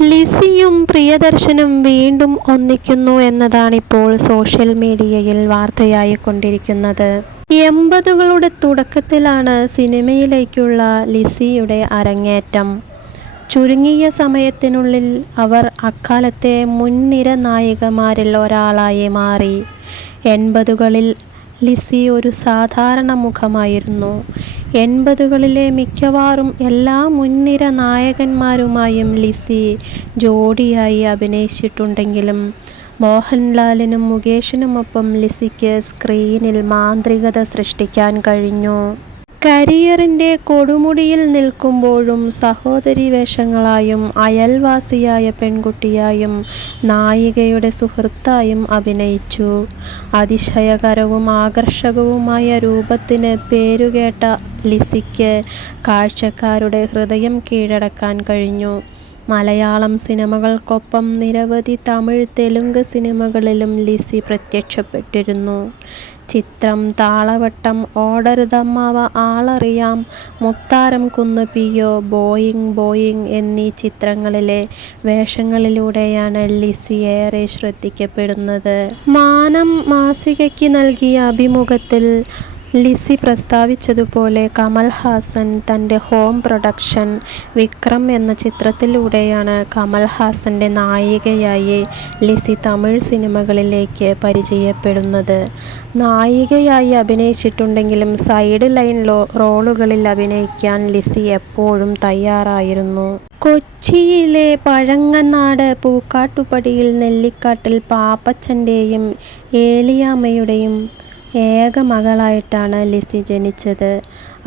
ലിസിയും പ്രിയദർശനും വീണ്ടും ഒന്നിക്കുന്നു എന്നതാണിപ്പോൾ സോഷ്യൽ മീഡിയയിൽ വാർത്തയായിക്കൊണ്ടിരിക്കുന്നത്. 80കളുടെ തുടക്കത്തിലാണ് സിനിമയിലേക്കുള്ള ലിസിയുടെ അരങ്ങേറ്റം. ചുരുങ്ങിയ സമയത്തിനുള്ളിൽ അവർ അക്കാലത്തെ മുൻനിര നായികമാരിൽ ഒരാളായി മാറി. 80കളിൽ ലിസി ഒരു സാധാരണ മുഖമായിരുന്നു. 80കളിലെ മിക്കവാറും എല്ലാ മുൻനിര നായകന്മാരുമായും ലിസി ജോഡിയായി അഭിനയിച്ചിട്ടുണ്ടെങ്കിലും മോഹൻലാലിനും മുകേഷിനുമൊപ്പം ലിസിക്ക് സ്ക്രീനിൽ മാന്ത്രികത സൃഷ്ടിക്കാൻ കഴിഞ്ഞു. കരിയറിൻ്റെ കൊടുമുടിയിൽ നിൽക്കുമ്പോഴും സഹോദരി വേഷങ്ങളായും അയൽവാസിയായ പെൺകുട്ടിയായും നായികയുടെ സുഹൃത്തായും അഭിനയിച്ചു. അതിശയകരവും ആകർഷകവുമായ രൂപത്തിന് പേരുകേട്ട ലിസിക്ക് കാഴ്ചക്കാരുടെ ഹൃദയം കീഴടക്കാൻ കഴിഞ്ഞു. മലയാളം സിനിമകൾക്കൊപ്പം നിരവധി തമിഴ്, തെലുങ്ക് സിനിമകളിലും ലിസി പ്രത്യക്ഷപ്പെട്ടിരുന്നു. ചിത്രം, താളവട്ടം, ഓടരുതമ്മാവ, ആളറിയാം, മുത്താരം കുന്ന് പി.ഒ, ബോയിങ് ബോയിങ് എന്നീ ചിത്രങ്ങളിലെ വേഷങ്ങളിലൂടെയാണ് ലിസി ഏറെ ശ്രദ്ധിക്കപ്പെടുന്നത്. മാനം മാസികയ്ക്ക് നൽകിയ അഭിമുഖത്തിൽ ലിസി പ്രസ്താവിച്ചതുപോലെ കമൽഹാസൻ തൻ്റെ ഹോം പ്രൊഡക്ഷൻ വിക്രം എന്ന ചിത്രത്തിലൂടെയാണ് കമൽഹാസൻ്റെ നായികയായി ലിസി തമിഴ് സിനിമകളിലേക്ക് പരിചയപ്പെടുന്നത്. നായികയായി അഭിനയിച്ചിട്ടുണ്ടെങ്കിലും സൈഡ് ലൈൻ റോളുകളിൽ അഭിനയിക്കാൻ ലിസി എപ്പോഴും തയ്യാറായിരുന്നു. കൊച്ചിയിലെ പഴങ്ങനാട് പൂക്കാട്ടുപടിയിൽ നെല്ലിക്കാട്ടിൽ പാപ്പച്ചൻ്റെയും ഏലിയാമ്മയുടെയും ഏക മകളായിട്ടാണ് ലിസി ജനിച്ചത്.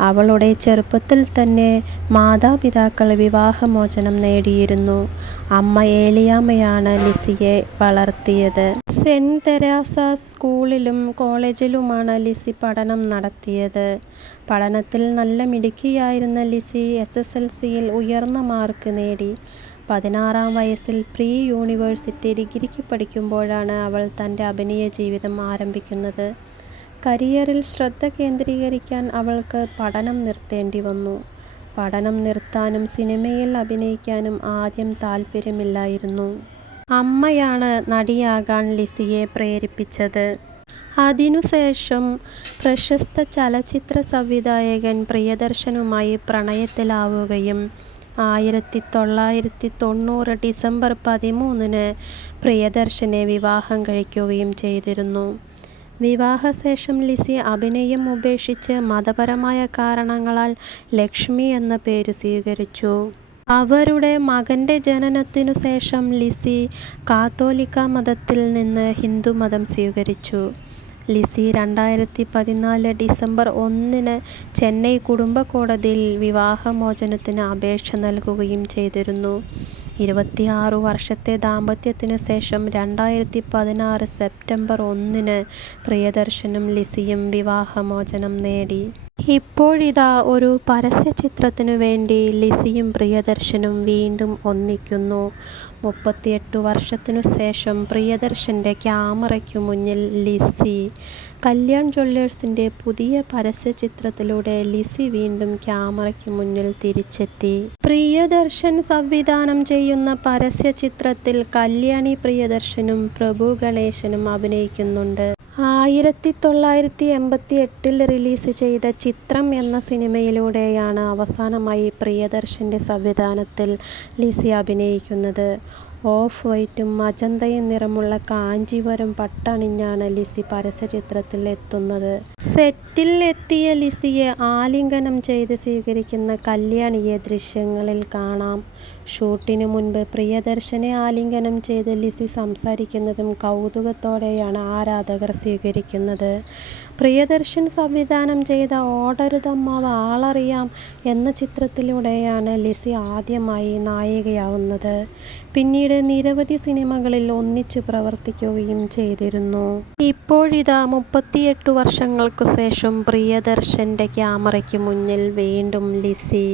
അവളുടെ ചെറുപ്പത്തിൽ തന്നെ മാതാപിതാക്കൾ വിവാഹമോചനം നേടിയിരുന്നു. അമ്മ ഏലിയാമ്മയാണ് ലിസിയെ വളർത്തിയത്. സെന്റ് തെരേസാസ് സ്കൂളിലും കോളേജിലുമാണ് ലിസി പഠനം നടത്തിയത്. പഠനത്തിൽ നല്ല മിടുക്കിയായിരുന്ന ലിസി SSLCയിൽ ഉയർന്ന മാർക്ക് നേടി. 16-ാം വയസ്സിൽ പ്രീ യൂണിവേഴ്സിറ്റി ഡിഗ്രിക്ക് പഠിക്കുമ്പോഴാണ് അവൾ തൻ്റെ അഭിനയ ജീവിതം ആരംഭിക്കുന്നത്. കരിയറിൽ ശ്രദ്ധ കേന്ദ്രീകരിക്കാൻ അവൾക്ക് പഠനം നിർത്തേണ്ടി വന്നു. പഠനം നിർത്താനും സിനിമയിൽ അഭിനയിക്കാനും ആദ്യം താൽപ്പര്യമില്ലായിരുന്നു. അമ്മയാണ് നടിയാകാൻ ലിസിയെ പ്രേരിപ്പിച്ചത്. അതിനുശേഷം പ്രശസ്ത ചലച്ചിത്ര സംവിധായകൻ പ്രിയദർശനുമായി പ്രണയത്തിലാവുകയും 1990 ഡിസംബർ 13-ന് പ്രിയദർശനെ വിവാഹം കഴിക്കുകയും ചെയ്തിരുന്നു. വിവാഹശേഷം ലിസി അഭിനയം ഉപേക്ഷിച്ച് മതപരമായ കാരണങ്ങളാൽ ലക്ഷ്മി എന്ന പേര് സ്വീകരിച്ചു. അവരുടെ മകൻ്റെ ജനനത്തിനു ശേഷം ലിസി കാത്തോലിക്ക മതത്തിൽ നിന്ന് ഹിന്ദുമതം സ്വീകരിച്ചു. ലിസി 2014 ഡിസംബർ 1-ന് ചെന്നൈ കുടുംബ കോടതിയിൽ വിവാഹമോചനത്തിന് അപേക്ഷ നൽകുകയും ചെയ്തിരുന്നു. 26 വർഷത്തെ ദാമ്പത്യത്തിനു ശേഷം 2016 സെപ്റ്റംബർ 1-ന് പ്രിയദർശനും ലിസിയും വിവാഹമോചനം നേടി. ഇപ്പോഴിതാ ഒരു പരസ്യചിത്രത്തിനു വേണ്ടി ലിസിയും പ്രിയദർശനും വീണ്ടും ഒന്നിക്കുന്നു. 38 വർഷത്തിനു ശേഷം പ്രിയദർശൻ്റെ ക്യാമറയ്ക്കു മുന്നിൽ ലിസി. കല്യാൺ ജ്വല്ലേഴ്സിൻ്റെ പുതിയ പരസ്യചിത്രത്തിലൂടെ ലിസി വീണ്ടും ക്യാമറയ്ക്ക് മുന്നിൽ തിരിച്ചെത്തി. പ്രിയദർശൻ സംവിധാനം ചെയ്യുന്ന പരസ്യചിത്രത്തിൽ കല്യാണി പ്രിയദർശനും പ്രഭു ഗണേശനും അഭിനയിക്കുന്നുണ്ട്. 1988-ൽ റിലീസ് ചെയ്ത ചിത്രം എന്ന സിനിമയിലൂടെയാണ് അവസാനമായി പ്രിയദർശൻ്റെ സംവിധാനത്തിൽ ലിസി അഭിനയിക്കുന്നത്. ഓഫ് വൈറ്റും മജന്തയും നിറമുള്ള കാഞ്ചീവരം പട്ടണിഞ്ഞാണ് ലിസി പരസ്യചിത്രത്തിൽ എത്തുന്നത്. സെറ്റിൽ എത്തിയ ലിസിയെ ആലിംഗനം ചെയ്ത് സ്വീകരിക്കുന്ന കല്യാണിയെ ദൃശ്യങ്ങളിൽ കാണാം. ഷൂട്ടിനു മുൻപ് പ്രിയദർശനെ ആലിംഗനം ചെയ്ത് ലിസി സംസാരിക്കുന്നതും കൗതുകത്തോടെയാണ് ആരാധകർ സ്വീകരിക്കുന്നത്. പ്രിയദർശൻ സംവിധാനം ചെയ്ത ഓടരുതമ്മാവ, ആളറിയാം എന്ന ചിത്രത്തിലൂടെയാണ് ലിസി ആദ്യമായി നായികയാവുന്നത്. പിന്നീട് നിരവധി സിനിമകളിൽ ഒന്നിച്ചു പ്രവർത്തിക്കുകയും ചെയ്തിരുന്നു. ഇപ്പോഴിതാ 38 വർഷങ്ങൾക്കു ശേഷം പ്രിയദർശൻ്റെ ക്യാമറയ്ക്ക് മുന്നിൽ വീണ്ടും ലിസി.